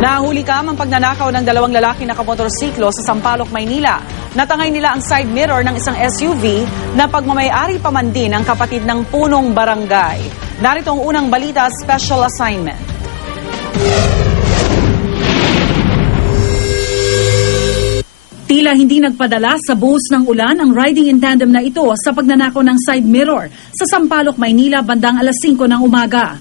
Nahuli ang pagnanakaw ng dalawang lalaki na kamotorsiklo sa Sampaloc, Maynila. Natangay nila ang side mirror ng isang SUV na pagmamayari pa man din ng kapatid ng punong barangay. Narito ang unang balita, special assignment. Tila hindi nagpadala sa buhos ng ulan ang riding in tandem na ito sa pagnanakaw ng side mirror sa Sampaloc, Maynila bandang alas 5 ng umaga.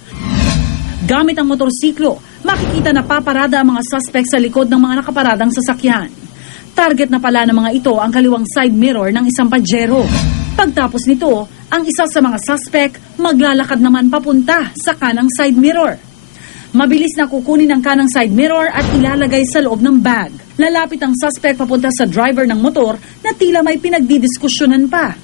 Gamit ang motorsiklo, makikita na paparada ang mga suspect sa likod ng mga nakaparadang sasakyan. Target na pala ng mga ito ang kaliwang side mirror ng isang Pajero. Pagtapos nito, ang isa sa mga suspect maglalakad naman papunta sa kanang side mirror. Mabilis na kukunin ang kanang side mirror at ilalagay sa loob ng bag. Lalapit ang suspect papunta sa driver ng motor na tila may pinagdidiskusyonan pa.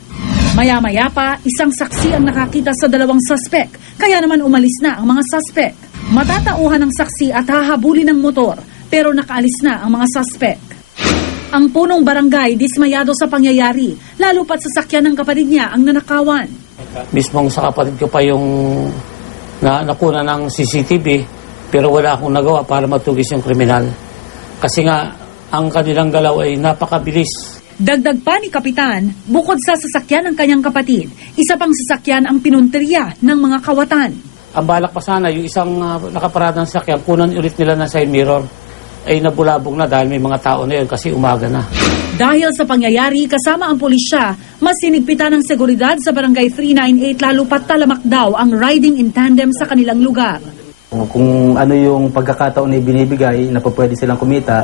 Maya-maya pa, isang saksi ang nakakita sa dalawang suspect, kaya naman umalis na ang mga suspect. Matatauhan ng saksi at hahabulin ng motor, pero nakaalis na ang mga suspect. Ang punong barangay dismayado sa pangyayari, lalo pat sasakyan ng kapatid niya ang nanakawan. Mismong sa kapatid ko pa yung nakuna ng CCTV, pero wala akong nagawa para matugis yung kriminal. Kasi nga, ang kanilang galaw ay napakabilis. Dagdag pa ni Kapitan, bukod sa sasakyan ng kanyang kapatid, isa pang sasakyan ang pinunteriya ng mga kawatan. Ang balak pa sana, yung isang nakaparadang sasakyan, kunan ulit nila ng side mirror, ay nabulabog na dahil may mga tao na yun kasi umaga na. Dahil sa pangyayari, kasama ang pulisya, mas sinigpitan ng seguridad sa Barangay 398 lalo pat talamak daw ang riding in tandem sa kanilang lugar. Kung ano yung pagkakataon na binibigay na pwede silang kumita,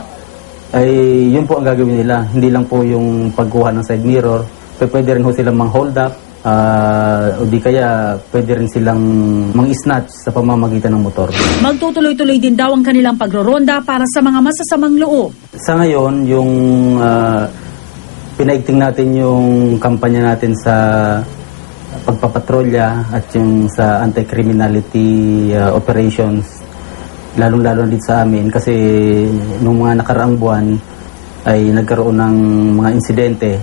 ay yun po ang gagawin nila. Hindi lang po yung pagkuha ng side mirror. Pwede rin ho silang mang-hold up, o di kaya pwede rin silang mang-snatch sa pamamagitan ng motor. Magtutuloy-tuloy din daw ang kanilang pagroronda para sa mga masasamang loob. Sa ngayon, yung pinaigting natin yung kampanya natin sa pagpapatrolya at yung sa anti-criminality operations, lalong-lalo dito sa amin kasi nung mga nakaraang buwan ay nagkaroon ng mga insidente